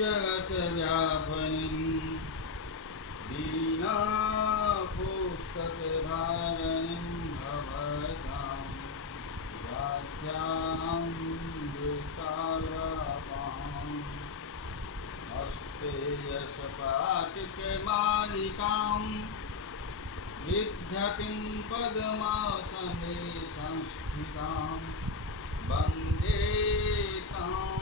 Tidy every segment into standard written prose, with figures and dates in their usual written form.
जगद्व्यापिनीं वीणापुस्तकधारिणीं भवतां वाद्यां वृतालापां हस्ते यशपाटिकमालिकां विद्यतिं पद्मासने संस्थितां वन्दे तां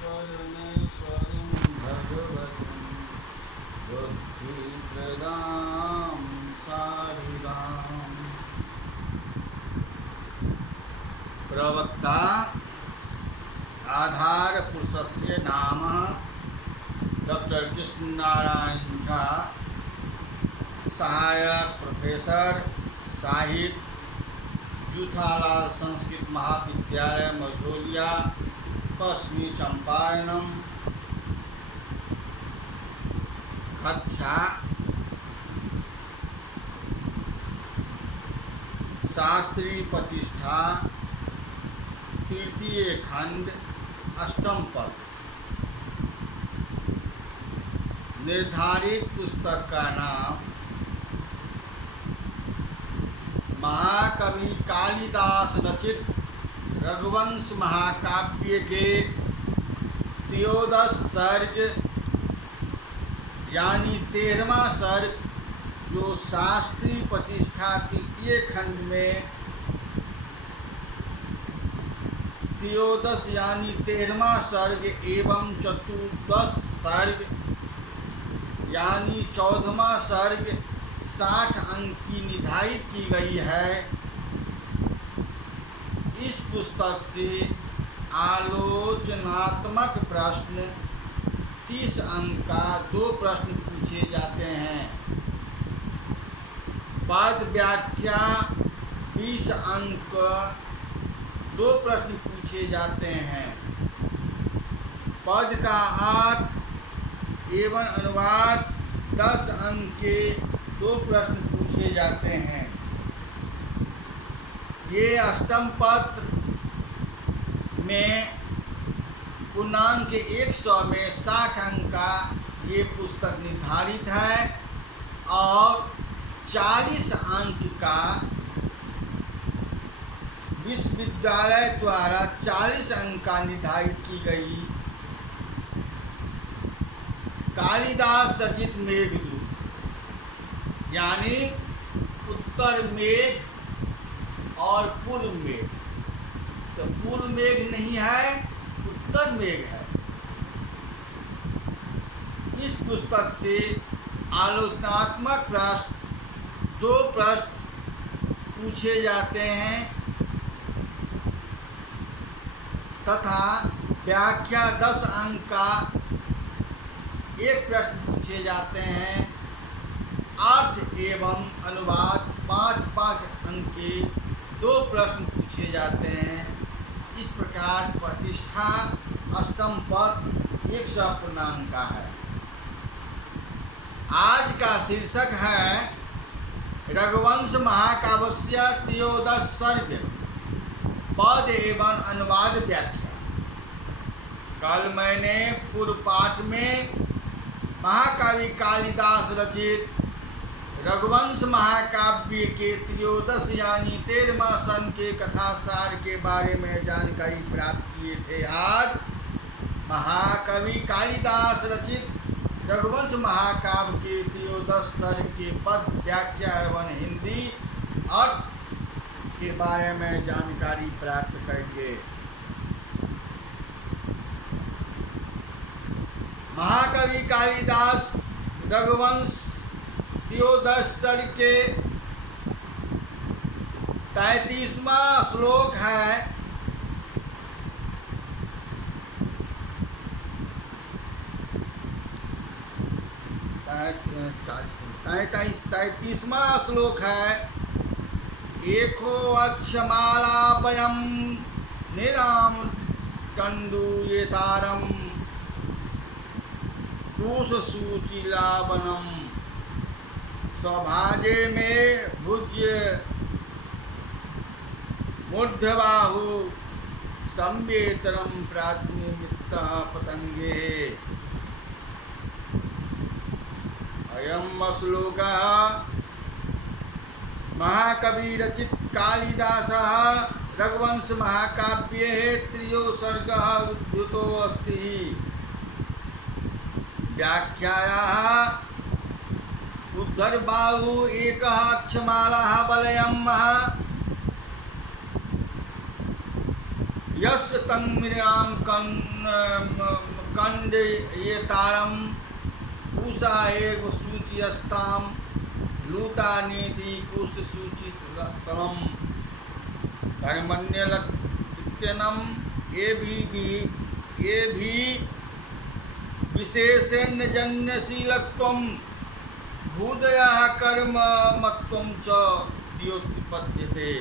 परमेश्वरीं भगवतीं बुद्धिप्रदां शारदाम्। प्रवक्ता आधार पुरुषस्य नाम डॉक्टर कृष्ण नारायण झा, सहायक प्रोफेसर साहित्य, जूथालाल संस्कृत महाविद्यालय मझौलिया, पश्चिमी चंपारणम, कक्षा शास्त्री प्रतिष्ठा, तृतीय खंड, अष्टम पद। निर्धारित पुस्तक का नाम महाकवि कालिदास रचित रघुवंश महाकाव्य के 13 सर्ग यानी 13वां सर्ग, जो शास्त्री प्रतिष्ठा तृतीय खंड में 13 यानी 13वां सर्ग एवं चतुर्दश सर्ग यानी 14वां सर्ग 60 अंक की निर्धारित की गई है। इस पुस्तक से आलोचनात्मक प्रश्न 30 अंक का 2 प्रश्न पूछे जाते हैं। पद व्याख्या 20 अंक 2 प्रश्न पूछे जाते हैं। पद का अर्थ एवं अनुवाद 10 अंक के 2 प्रश्न पूछे जाते हैं। ये अष्टम पत्र में पूर्णांक 100 में 60 अंक का ये पुस्तक निर्धारित है और 40 अंक का विश्वविद्यालय द्वारा 40 अंक का निर्धारित की गई कालिदास रचित मेघदूत, यानी उत्तर मेघ और पूर्व मेघ। तो पूर्व मेघ नहीं है, उत्तर मेघ है। इस पुस्तक से आलोचनात्मक प्रश्न 2 प्रश्न पूछे जाते हैं तथा व्याख्या 10 अंक का 1 प्रश्न पूछे जाते हैं। अर्थ एवं अनुवाद 5 अंक के 2 प्रश्न पूछे जाते हैं। इस प्रकार प्रतिष्ठा अष्टम पद 100 पूर्णांक का है। आज का शीर्षक है रघुवंश महाकाव्य 13 सर्ग, पद एवं अनुवाद व्याख्या। कल मैंने पूर्व पाठ में महाकवि कालिदास रचित रघुवंश महाकाव्य के 13 यानी 13वां सन के कथासार के बारे में जानकारी प्राप्त किए थे। आज महाकवि कालिदास रचित रघुवंश महाकाव्य के 13 सर्ग के पद व्याख्या एवं हिंदी अर्थ के बारे में जानकारी प्राप्त करेंगे। महाकवि कालिदास रघुवंश 13 सर्ग के 33वां श्लोक है। 33वां श्लोक है। एको अक्षमालापयं निराम कंदुयेतारम कुशसूचिलावनम सौभाजे में भुज्य मूर्धबाहु संवेतरम प्रातिनिमित्त पतंगे। श्लोकः महाकविरचित कालिदासः रघुवंश महाकाव्ये त्रियो सर्गः उद्धृतो अस्ति। व्याख्यायाः उद्धरबाहु एकः अक्षमालाः बलयम् यस्य तन्मृगां खण्डयेतारं पूषा एव सूच्यस्तां लूतानीति कुशसूचितस्थलम् कर्मण्यलक्ष्यनं ये भी विशेषेण जन्यशीलत्वं भूदयः कर्ममत्वं च द्योत्पद्यते।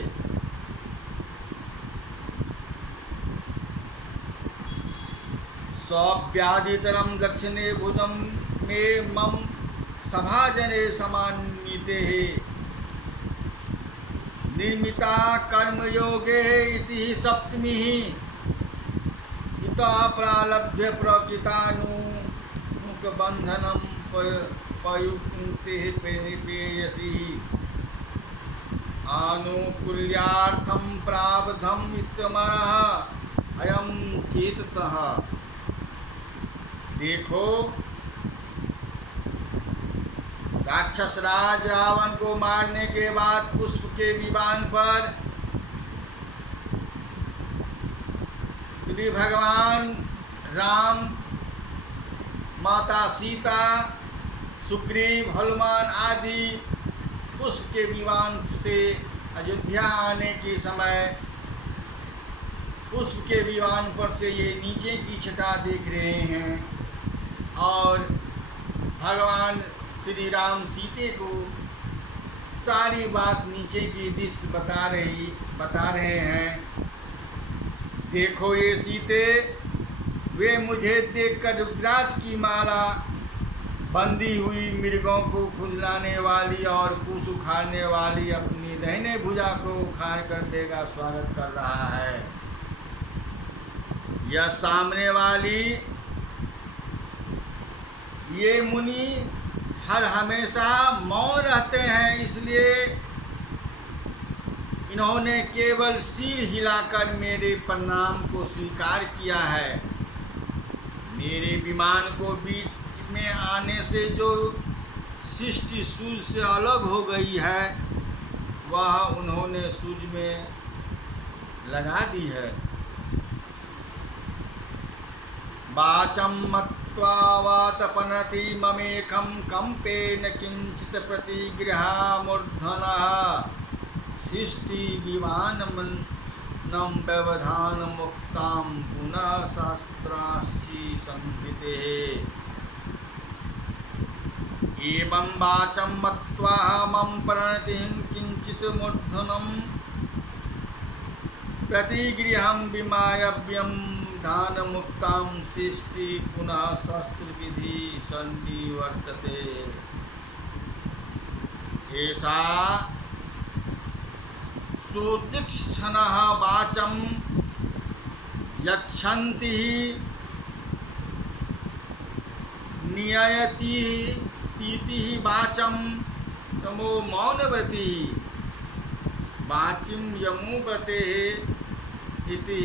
सव्याधितरं दक्षिणे भुजं मे मम सभाजने समान्विते निर्मिता कर्मयोगे इति सप्तमी इतः प्रालभ्य प्रकृतानुमुखबन्धनं पयुक्ते पेयसी आनुकूल्यार्थं प्रावधम् इत्यमरः अयं चेततः। देखो, राक्षस राज रावण को मारने के बाद पुष्प के विमान पर श्री भगवान राम, माता सीता, सुग्रीव, हनुमान आदि पुष्प के विमान से अयोध्या आने के समय पुष्प के विमान पर से ये नीचे की छटा देख रहे हैं और भगवान श्री राम सीते को सारी बात नीचे की दिश बता रहे हैं। देखो ये सीते, वे मुझे देखकर रुद्राक्ष की माला बंधी हुई मृगों को खुजलाने वाली और कुश उखाड़ने वाली अपनी दाहिने भुजा को उखाड़ कर देगा स्वागत कर रहा है। यह सामने वाली ये मुनि हर हमेशा मौन रहते हैं, इसलिए इन्होंने केवल सिर हिलाकर मेरे प्रणाम को स्वीकार किया है। मेरे विमान को बीच में आने से जो सृष्टि सूर्य से अलग हो गई है वह उन्होंने सूर्य में लगा दी है। वाचं मत्वा वातपनति ममेकं कंपेन किंचित प्रतिगृहामूर्धनः सृष्टि विमानमनं व्यवधानमुक्तां पुनः शास्त्रांसि संहिते। एवं वाचं मत्वा मम प्रणतिं किंचित मूर्धनं प्रतिगृहं विमायव्यं धानमुक्तां सृष्टि पुनः शस्त्र विधि सन्निवर्तते। ऐसा सुतीक्ष्णः वाचं यच्छन्ति निययति तीति वाचं तमो मौनव्रति वाचिं यमुव्रते इति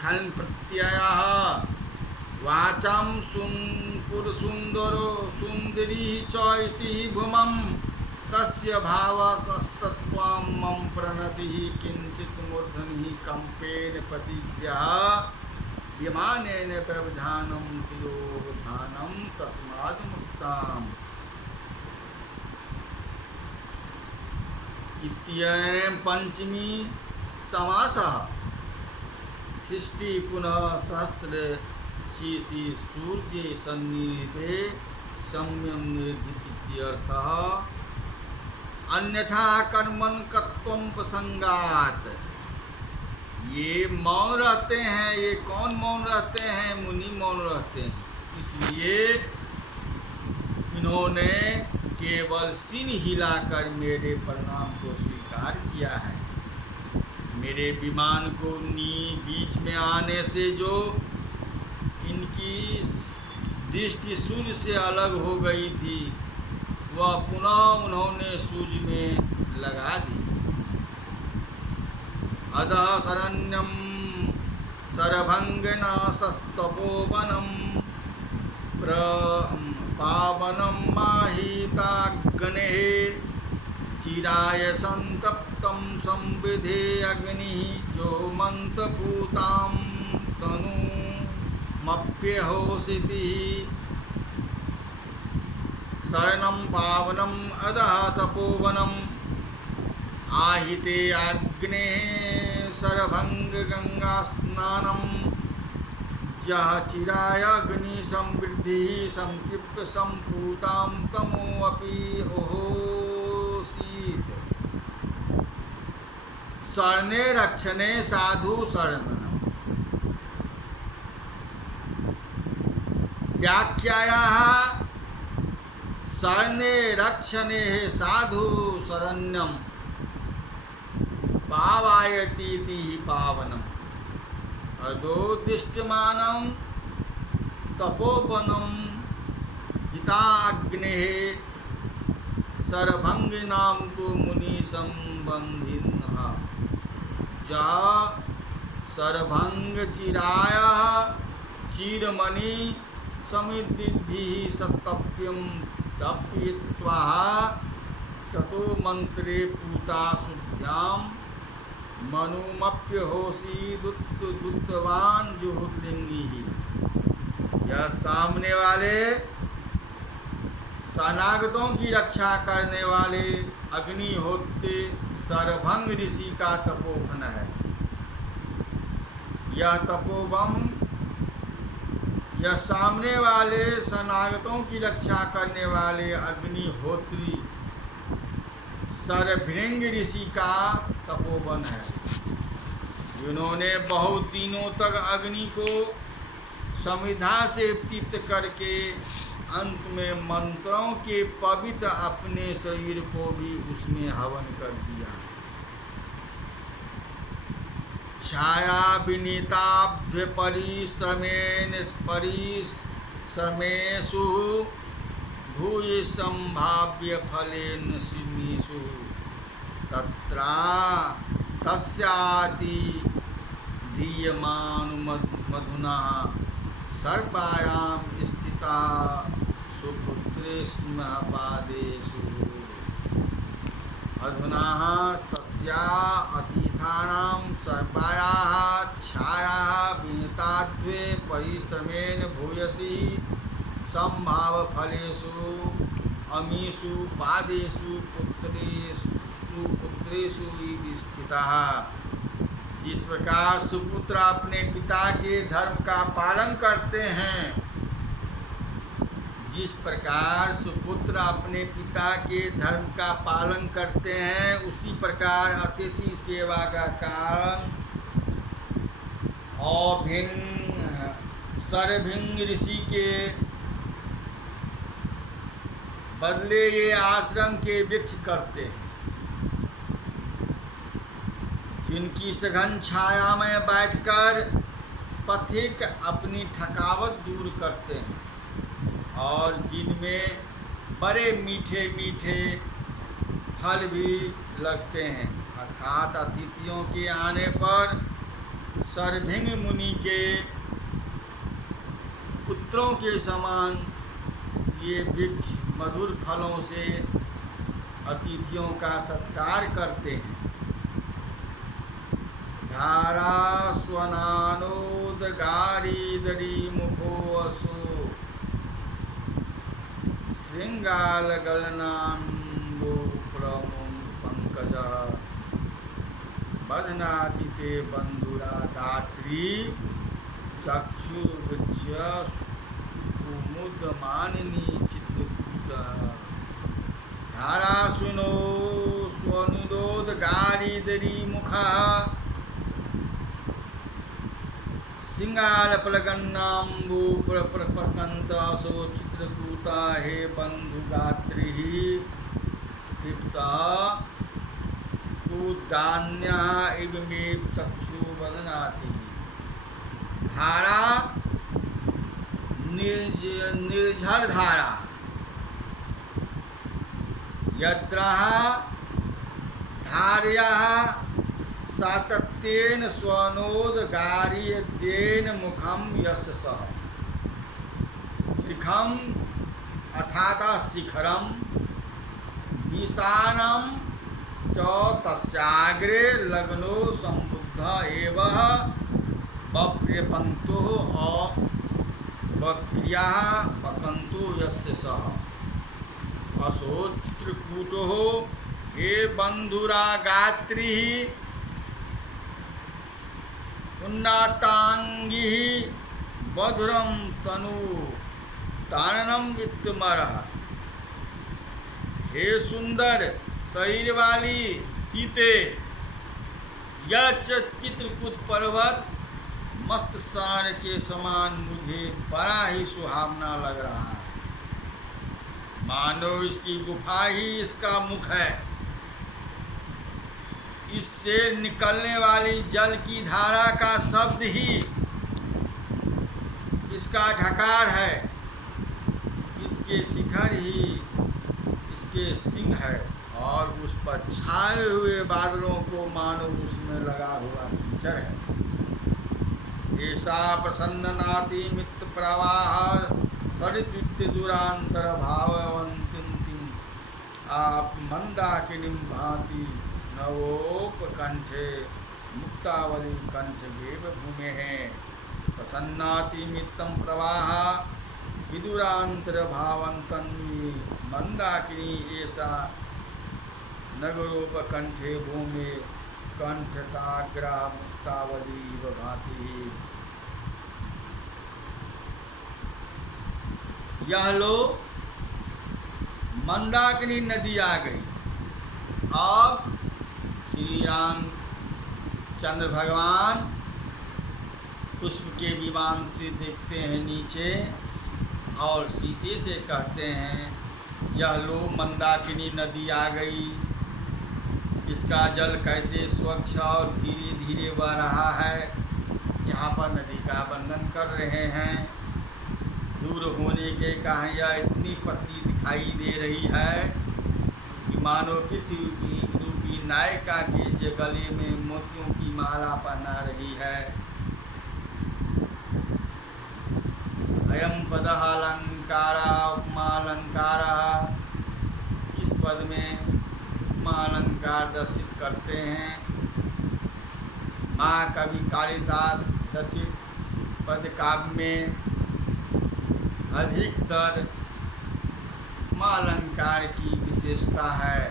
खल प्रत्ययः। वाचं पुरसुन्दरो सुन्दरी च इति भूमं तस्य भावस्तत्त्वं मम प्रणतिः किंचित मूर्धनि कंपेन प्रतिग्रह विमानेन व्यवधानं तिरोधानं तस्माद् मुक्ताम्। इत्यनेन पंचमी समासः सृष्टि पुनः सहस्त्र शीशी सूर्य सन्निहिते सम्यम निर्धित्यर्थः। अन्यथा कर्मण कत्वम प्रसंगात। ये मौन रहते हैं, ये कौन मौन रहते हैं? मुनि मौन रहते हैं। इसलिए इन्होंने केवल सिर हिलाकर मेरे प्रणाम को स्वीकार किया है। मेरे विमान को बीच में आने से जो इनकी दृष्टि सूर्य से अलग हो गई थी वह पुनः उन्होंने सूज में लगा दी। अधः शरण्यं सरभंगनासस्तपोवनं पावनं माहिताग्नेः चिराय संतप्तं संविधे अग्निः जोमन्तपूतां तनुमप्यहोषितिः। शरणं पावनम् अधः तपोवनम् आहिते अग्नेः सरभंगगंगास्नानं जह चिराय अग्नि संवृद्धिः संक्षिप्त संपूतां तमोऽपि होषीत्। शरणे रक्षणे साधु शरणम्। व्याख्यायाः शरणे रक्षणे साधु शरण्यम् पावायतीति पावनम् अधोदिष्टमानं तपोवनं हिताग्नेः सरभंगिनां तु मुनिसंबन्धिनः जः सरभंगचिरायः चिरमणि समिद्भिः सत्तप्यं तप्यित्वा ततो मंत्रे पूता शुद्ध्यां मनुमप्यहोषीदुत्तवान् जुहुलिंगी। यह सामने वाले शरणागतों की रक्षा करने वाले अग्निहोत्री सरभंग ऋषि का तपोवन है। यह तपोवन यह सामने वाले शरणागतों की रक्षा करने वाले अग्निहोत्री सरभृंग ऋषि का तपोवन है। जिन्होंने बहुत दिनों तक अग्नि को समिधा से तीत करके अंत में मंत्रों के पवित्र अपने शरीर को भी उसमें हवन कर दिया। छाया विनीताब्ध परिश्रमेषु भूय संभाव्य फलेन सिमीषु तत्रा तस्याति धीयमानुमधुना सर्पायां स्थिता सुपुत्रेषु पादेषु। अधुना तस्या अतीथानां सर्पायाः छायाः विनीताद्वे परिश्रमेण भूयसी संभाव फलेषु अमीषु पादेषु पुत्रेषु स्थितः। जिस प्रकार सुपुत्र अपने पिता के धर्म का पालन करते हैं, जिस प्रकार सुपुत्र अपने पिता के धर्म का पालन करते हैं, उसी प्रकार अतिथि सेवा का कारण और सरभिंग ऋषि के बदले ये आश्रम के वृक्ष करते हैं, जिनकी सघन छाया में बैठकर पथिक अपनी थकावट दूर करते हैं और जिनमें बड़े मीठे मीठे फल भी लगते हैं। अर्थात अतिथियों के आने पर सरभिंग मुनि के पुत्रों के समान ये वृक्ष मधुर फलों से अतिथियों का सत्कार करते हैं। धारा स्वनानोदगारीदरी मुखो असो श्रृंगालगलनाम्बो प्रमुं पंकजा बध्नाति ते बंधुरा दात्री चक्षुवृक्ष कुमुदमानिनी चित्रकूट। धारा सुनो स्वनुदोदगारीदरी मुखः सिंगालपलगन्नाम्बु प्रकंतासो चित्रकूटा हे बंधुगात्री तृप्ता कुदान्यः इव मे चक्षु बदनाति। धारा निर्झर धारा यद्रः धार्यः सातत्येन स्वनोदगारियद्येन मुखम यस्य सः शिखम अथात शिखरम विशानम च तस्याग्रे लग्नो संबुद्ध एव पप्रियपन्तु वक्रिया पकंतु यस्य सः असो चित्रकूटो हे बंधुरा गात्री उन्नातांगी बधुरम तनु ताननम वित्तमरः। हे सुंदर शरीर वाली सीते, यह चित्रकूट पर्वत मस्त सार के समान मुझे बड़ा ही सुहावना लग रहा है, मानो इसकी गुफा ही इसका मुख है। इससे निकलने वाली जल की धारा का शब्द ही इसका ढकार है, इसके शिखर ही इसके सिंह है, और उस पर छाए हुए बादलों को मानो उसमें लगा हुआ कीचड़ है। ऐसा प्रसन्न नाति मित्र प्रवाह सरिद्युक्ति दुरांतर भाववंतिम आप मंदाकिनीं भांति नवोपकंठे मुक्तावली कंठ देव भूमे हैं। प्रसन्नाति मित्तम प्रवाह विदुरांतर भावंतन्वी मंदाकिनी ऐसा नगरोपकंठे भूमे कंठताग्रा मुक्तावली भांति। यह लो मंदाकिनी नदी आ गई। अब श्री रामचंद्र भगवान पुष्प के विमान से देखते हैं नीचे और सीते से कहते हैं, यह लो मंदाकिनी नदी आ गई, इसका जल कैसे स्वच्छ और धीरे धीरे बह रहा है। यहाँ पर नदी का वर्णन कर रहे हैं। दूर होने के कारण यह इतनी पतली दिखाई दे रही है कि मानो पृथ्वी रूपी नायिका के गले में मोतियों की माला पहना रही है। अयम पद अलंकार उपमालंकार, इस पद में उपमालंकार दर्शित करते हैं। महाकवि कालिदास रचित पद काव्य में अधिकतर उपमालंकार की विशेषता है।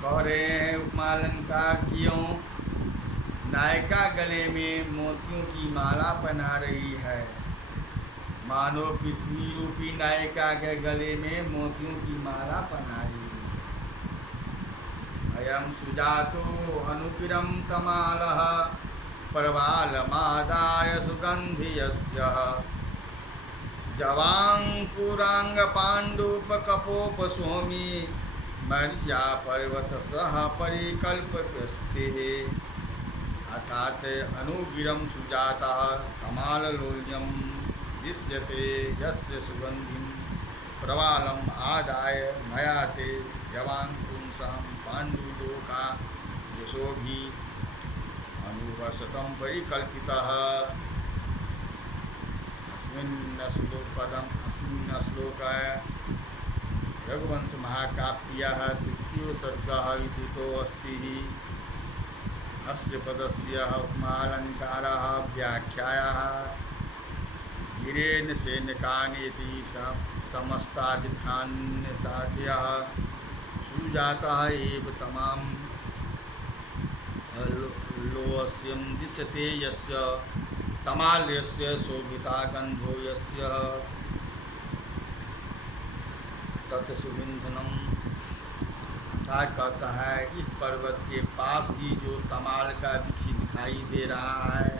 कह रहे हैं उपमालंकार क्यों? नायिका गले में मोतियों की माला पहना रही है, मानो पृथ्वी रूपी नायिका के गले में मोतियों की माला पहना रही है। अयम सुजातो अनुकिरम तमालः प्रवालमादाय सुगंधि यस्य जवांकुरांग पांडुपकपोपसोमी मर्या पर्वत सह परिकल्पस्ते। अर्थात अनुगिरम सुजाता कमाललोल्यम दृश्यते यस्य सुगंधिम प्रवालम आदाय मयाते जवांकुंसम पांडुलोका यशोभि अनुवर्षतम परिकल्पितः। अस्मिन् श्लोके रघुवंश महाकाव्यः तृतीयो सर्गः विदितोऽस्ति। अस्य पदस्य उपमालंकारः व्याख्यायाः गिरेन सैनिकानेति समस्तादिखान्यताद्यः सुजातः एव तमाम लोस्यं दिश्यते यस्य तमाल्यस्य शोभिता गंधो यस्य तत्सुविंधनम। क्या कहता है, इस पर्वत के पास ही जो तमाल का वृक्ष दिखाई दे रहा है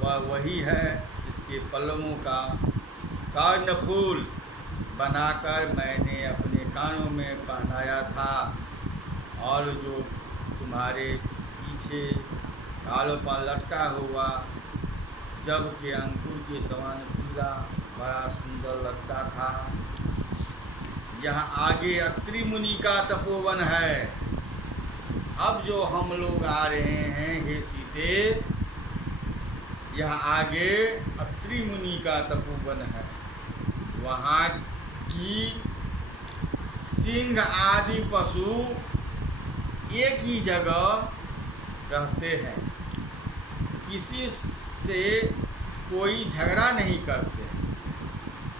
वह वही है जिसके पल्लवों का कर्णफूल बनाकर मैंने अपने कानों में पहनाया था, और जो तुम्हारे पीछे कालों पर लटका हुआ जब के अंकुर के समान पीला बड़ा सुंदर लगता था, यहाँ आगे अत्रि मुनि का तपोवन है। अब जो हम लोग आ रहे हैं हे सीते, यहाँ आगे अत्रि मुनि का तपोवन है। वहाँ की सिंह आदि पशु एक ही जगह रहते हैं, किसी से कोई झगड़ा नहीं करते,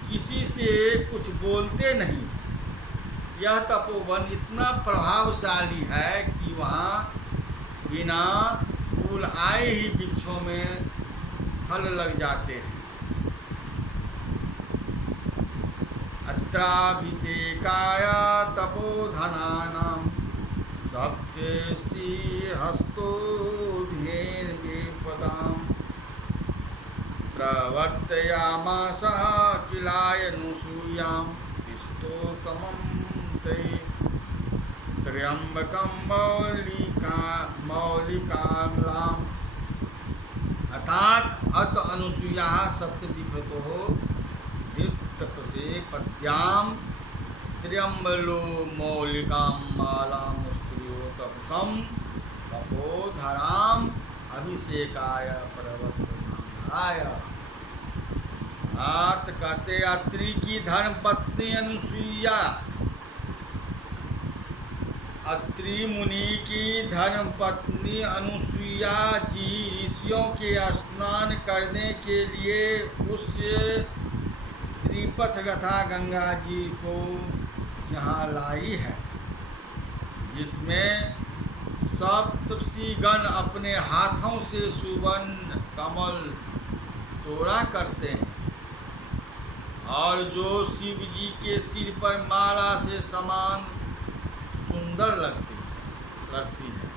किसी से कुछ बोलते नहीं। यह तपोवन इतना प्रभावशाली है कि वहाँ बिना फूल आए ही वृक्षों में फल लग जाते हैं। अत्राभिषेकाय तपोधनानां सप्तर्षि हस्तोऽध्येन विपदां प्रवर्तयामास किलायनुसूयां स्तोत्रमं ते त्र्यम्बकं मौलिकाम्लाम्। अर्थात अत अनुसूया सप्तविघ्नतो तपसे पद्याम त्र्यम्बलो मौलिकां मालामुस्त्रियो तपसम तपोधराम अभिषेकाय प्रवर्तनाय। आत कहते अत्रि की धर्म पत्नी अनुसुईया, अत्रि मुनि की धर्म पत्नी अनुसुईया जी ऋषियों के स्नान करने के लिए उस त्रिपथ गथा गंगा जी को यहाँ लाई है, जिसमें सप्तर्षिगण अपने हाथों से सुवर्ण कमल तोड़ा करते हैं और जो शिव जी के सिर पर माला से समान सुंदर लगती है।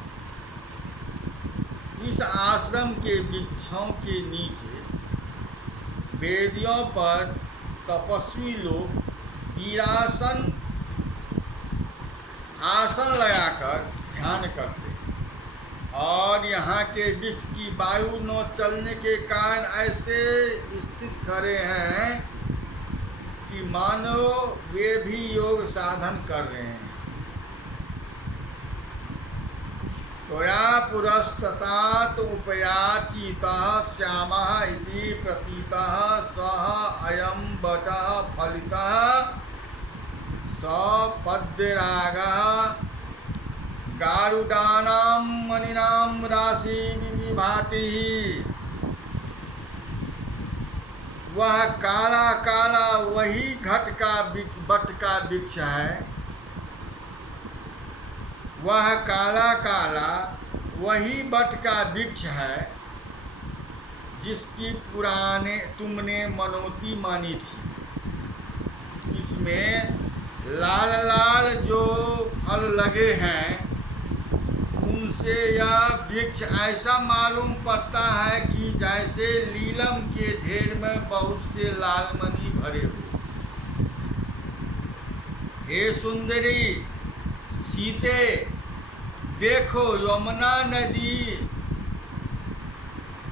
इस आश्रम के वृक्षों के नीचे वेदियों पर तपस्वी लोग आसन लगाकर ध्यान करते हैं और यहाँ के वृक्ष की वायु न चलने के कारण ऐसे स्थित खड़े हैं कि मानो वे भी योग साधन कर रहे हैं। त्वया पुरस्ततात् उपयाचितः श्यामः इति प्रतीतः सः अयं वटः फलितः सपद्यरागः गारुडानां मणिनां राशि विभाति। वह काला काला वही बट का वृक्ष है, वह काला काला वही बट का वृक्ष है जिसकी तुमने मनोती मानी थी। इसमें लाल लाल जो फल लगे हैं उनसे यह वृक्ष ऐसा मालूम पड़ता है कि जैसे लीलम के ढेर में बहुत से लाल मणि भरे हुए। हे सुंदरी सीते, देखो यमुना नदी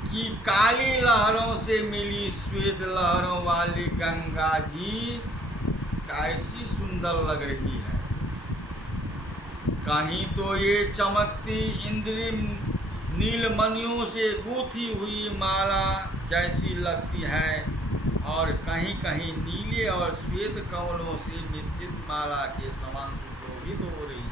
की काली लहरों से मिली श्वेत लहरों वाली गंगा जी कैसी सुंदर लग रही है। कहीं तो ये चमकती इंद्री नीलमणियों से गूंथी हुई माला जैसी लगती है और कहीं कहीं नीले और श्वेत कमलों से मिश्रित माला के समान सुशोभित हो रही है।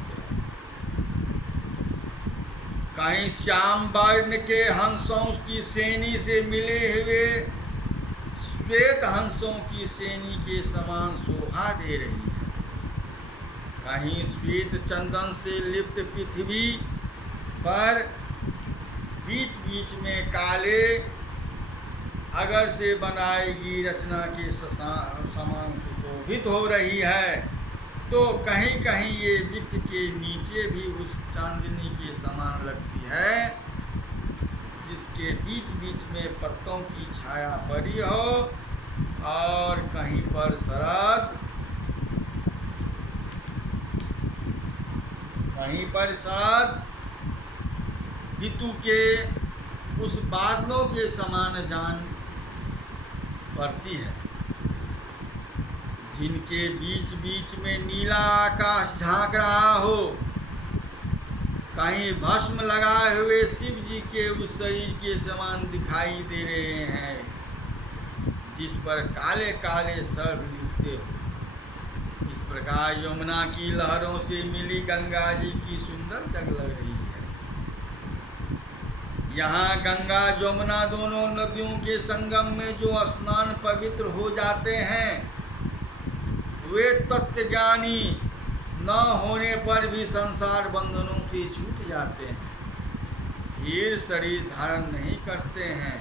कहीं श्याम वर्ण के हंसों की सेनी से मिले हुए श्वेत हंसों की सेनी के समान शोभा दे रही है। कहीं श्वेत चंदन से लिप्त पृथ्वी पर बीच बीच में काले अगर से बनाएगी रचना के समान सुशोभित हो रही है, तो कहीं कहीं ये वृक्ष के नीचे भी उस चांदनी के समान लगती है जिसके बीच बीच में पत्तों की छाया पड़ी हो और कहीं पर शरद ऋतु के उस बादलों के समान जान पड़ती है जिनके बीच बीच में नीला आकाश झांक रहा हो, कहीं भस्म लगाए हुए शिव जी के उस शरीर के समान दिखाई दे रहे हैं जिस पर काले काले सर्प लिखते हो। इस प्रकार यमुना की लहरों से मिली गंगा जी की सुंदर जग लग रही है। यहाँ गंगा यमुना दोनों नदियों के संगम में जो स्नान पवित्र हो जाते हैं, वे तत्वज्ञानी न होने पर भी संसार बंधनों से छूट जाते हैं, फिर शरीर धारण नहीं करते हैं।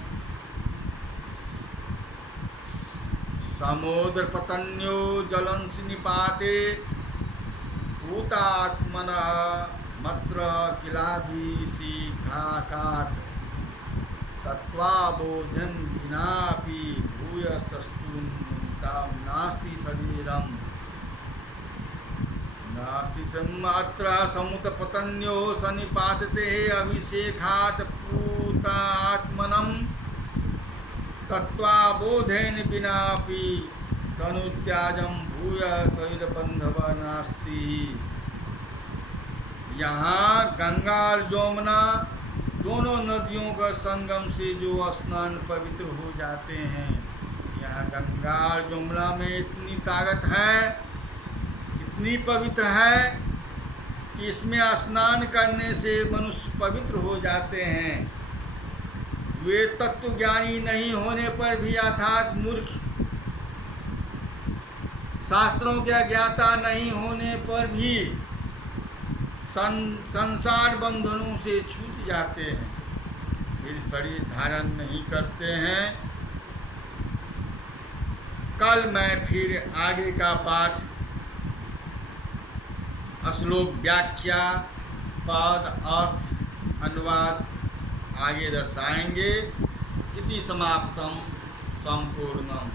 समुद्र पतन्यो जलंस निपाते भूतात्मनः मत्र किलाभिषि घाकात तत्वाबोधन विनापि भूयस्तुं नास्ति शरीरम नास्ति सम्मात्र समुतपतन्यो सनिपातते अभिषेकात् पूतात्मनं तत्वाबोधेन विनापि तनुत्याजं भूय शरीरबंधव नास्ति। यहाँ गंगा और यमुना दोनों नदियों का संगम से जो स्नान पवित्र हो जाते हैं, यहाँ गंगा और यमुना में इतनी ताकत है, इतनी पवित्र है कि इसमें स्नान करने से मनुष्य पवित्र हो जाते हैं। वे तत्वज्ञानी नहीं होने पर भी अर्थात मूर्ख, शास्त्रों के ज्ञाता नहीं होने पर भी संसार बंधनों से छूट जाते हैं, फिर शरीर धारण नहीं करते हैं। कल मैं फिर आगे का पाठ श्लोक व्याख्या पद अर्थ अनुवाद आगे दर्शाएंगे। इति समाप्तम संपूर्णम।